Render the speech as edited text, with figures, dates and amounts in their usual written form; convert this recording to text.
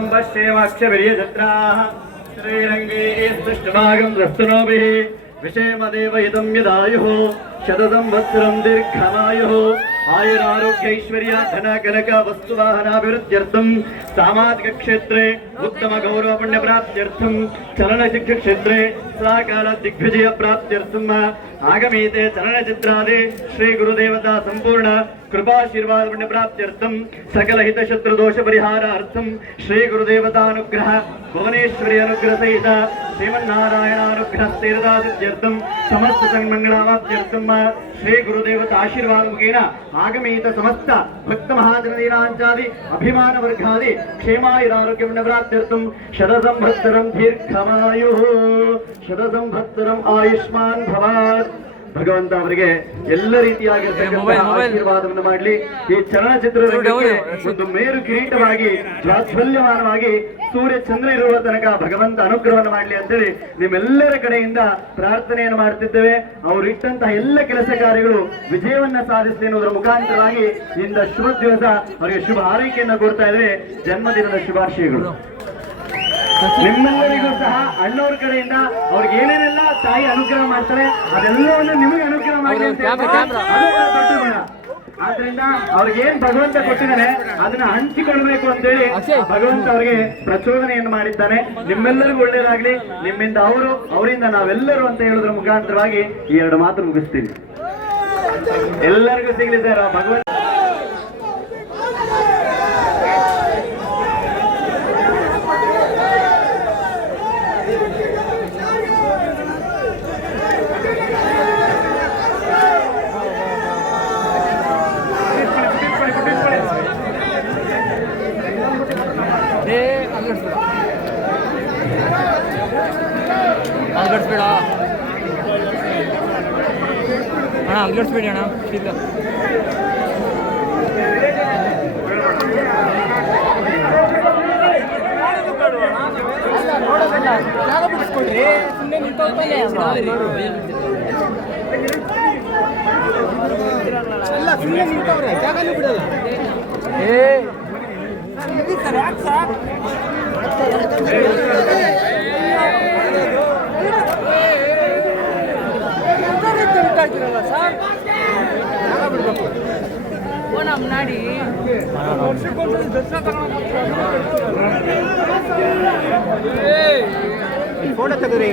ಶ್ರೀರಂ ಪಶ್ಯೇಮಾಕ್ಷವಿರ್ಯಜತ್ರಾಃ ಶ್ರೀರಂಗೇ ಸ್ತುಷ್ಟನಾಗಂ ಪ್ರಸ್ತುನೋಭಿಃ ವಿಷೇಮದೇವ ಇದಂ ಯದಾಯುಃ ಶತಸಂವತ್ಸರಂ ದೀರ್ಘಮಾಯುಃ ಆಯುರಾರೋಗ್ಯೈಶ್ವರ್ಯ ಧನ ಕನಕ ವಸ್ತುವಾಹನಾಭಿವೃದ್ಧ್ಯರ್ಥಂ ಸಾಮಾಜಿಕ ಕ್ಷೇತ್ರೆ ಉತ್ತಮ ಗೌರವ ಪುಣ್ಯ ಪ್ರಾಪ್ತ್ಯರ್ಥಂ ಚಲನಚಿತ್ರ ಕ್ಷೇತ್ರೆ ಸಕಾಲ ದಿಗ್ವಿಜಯ ಪ್ರಾಪ್ತ್ಯರ್ಥಂ ಆಗಮೀತೆ ಚಲನಚಿತ್ರಾದಿ ಶ್ರೀ ಗುರುದೇವತಾ ಸಂಪೂರ್ಣ ಕೃಪಾಶೀರ್ವಾದ ಪುಣ್ಯ ಪ್ರಾಪ್ತ್ಯರ್ಥಂ ಸಕಲ ಹಿತ ಶತ್ರು ದೋಷ ಪರಿಹಾರಾರ್ಥಂ ಶ್ರೀ ಗುರುದೇವತಾನುಗ್ರಹ ಭುವನೇಶ್ವರಿ ಅನುಗ್ರಹ ಸಹಿತ ಶ್ರೀಮನ್ನಾರಾಯಣಾನುಗ್ರಹ ಸ್ಥಿರದಾದಿತ್ಯರ್ಥಂ ಸಮಸ್ತ ಸನ್ಮಂಗಳಾವಾಪ್ತ್ಯರ್ಥಂ ಶ್ರೀ ಗುರುದೇವತಾ ಆಶೀರ್ವಾದ ಮುಖೇನ ಆಗಮೀತ ಸಮಸ್ತ ಭಕ್ತ ಮಹಾಜನದೀನಾಂಚಾದಿ ಅಭಿಮಾನ ವರ್ಗಾದಿ ಕ್ಷೇಮಾಯುರಾರೋಗ್ಯ ಪುಣ್ಯ ಪ್ರಾಪ್ತ್ಯರ್ಥಂ ಶತಸಂವತ್ಸರಂ ದೀರ್ಘಮಾಯು ಶತಸಂವತ್ಸರಂ ಆಯುಷ್ಮಾನ್ ಭವಾತ್. ಭಗವಂತ ಅವರಿಗೆ ಎಲ್ಲ ರೀತಿಯಾಗಿರ್ತಕ್ಕಂತಹ ಆಶೀರ್ವಾದವನ್ನು ಮಾಡಲಿ. ಈ ಚಲನಚಿತ್ರ ರಂಗಕ್ಕೆ ಒಂದು ಮೇರು ಕಿರೀಟವಾಗಿ ಪ್ರಾಜ್ವಲ್ಯಮಾನವಾಗಿ ಸೂರ್ಯ ಚಂದ್ರ ಇರುವ ತನಕ ಭಗವಂತ ಅನುಗ್ರಹವನ್ನು ಮಾಡಲಿ ಅಂತೇಳಿ ನಿಮ್ಮೆಲ್ಲರ ಕಡೆಯಿಂದ ಪ್ರಾರ್ಥನೆಯನ್ನು ಮಾಡ್ತಿದ್ದೇವೆ. ಅವರು ಇಟ್ಟಂತಹ ಎಲ್ಲ ಕೆಲಸ ಕಾರ್ಯಗಳು ವಿಜಯವನ್ನ ಸಾಧಿಸಲಿ ಅನ್ನೋದರ ಮುಖಾಂತರವಾಗಿ ಇಂದ ಶುಭ ದಿವಸ ಅವರಿಗೆ ಶುಭ ಆರೈಕೆಯನ್ನು ಕೊಡ್ತಾ ಇದ್ರೆ ಜನ್ಮದಿನದ ಶುಭಾಶಯಗಳು. ನಿಮ್ಮೆಲ್ಲರಿಗೂ ಸಹ ಅಣ್ಣವ್ರ ಕಡೆಯಿಂದ ಅವ್ರಿಗೆ ಏನೇನೆಲ್ಲ ತಾಯಿ ಅನುಗ್ರಹ ಮಾಡ್ತಾರೆ ಅದೆಲ್ಲವನ್ನು ನಿಮಗೆ ಅನುಗ್ರಹ ಮಾಡಿ ಅಂತ ಆದ್ರಿಂದ ಅವ್ರಿಗೆ ಏನ್ ಭಗವಂತ ಕೊಟ್ಟಿದ್ದಾನೆ ಅದನ್ನ ಹಂಚಿಕೊಳ್ಬೇಕು ಅಂತೇಳಿ ಭಗವಂತ ಅವರಿಗೆ ಪ್ರಚೋದನೆಯನ್ನು ಮಾಡಿದ್ದಾನೆ. ನಿಮ್ಮೆಲ್ಲರಿಗೂ ಒಳ್ಳೇದಾಗ್ಲಿ, ನಿಮ್ಮಿಂದ ಅವರು, ಅವರಿಂದ ನಾವೆಲ್ಲರೂ ಅಂತ ಹೇಳೋದ್ರ ಮುಖಾಂತರವಾಗಿ ಈ ಎರಡು ಮಾತು ಮುಗಿಸ್ತೀನಿ. ಎಲ್ಲರಿಗೂ ಸಿಗ್ಲಿ ಸರ್ ಭಗವಂತ. ಅಂಗಡಿಸ್ಬೇಡ ಅಣ್ಣ, ಅಂಗಡಿಸ್ಬೇಡಿ ಅಣ್ಣ, ಶೀತ. ಜಾಗ ಬಿಡಿಸ್ಕೊಡ್ರಿ, ಸುಮ್ಮನೆ ನಿಂತೋಗ್ತಾನೆ ಎಲ್ಲ ಸುಮ್ಮನೆ ನಿಂತವ್ರೆ, ಜಾಗನೂ ಬಿಡಲ್ಲ. முன்னாடி போட்டோ தகுதி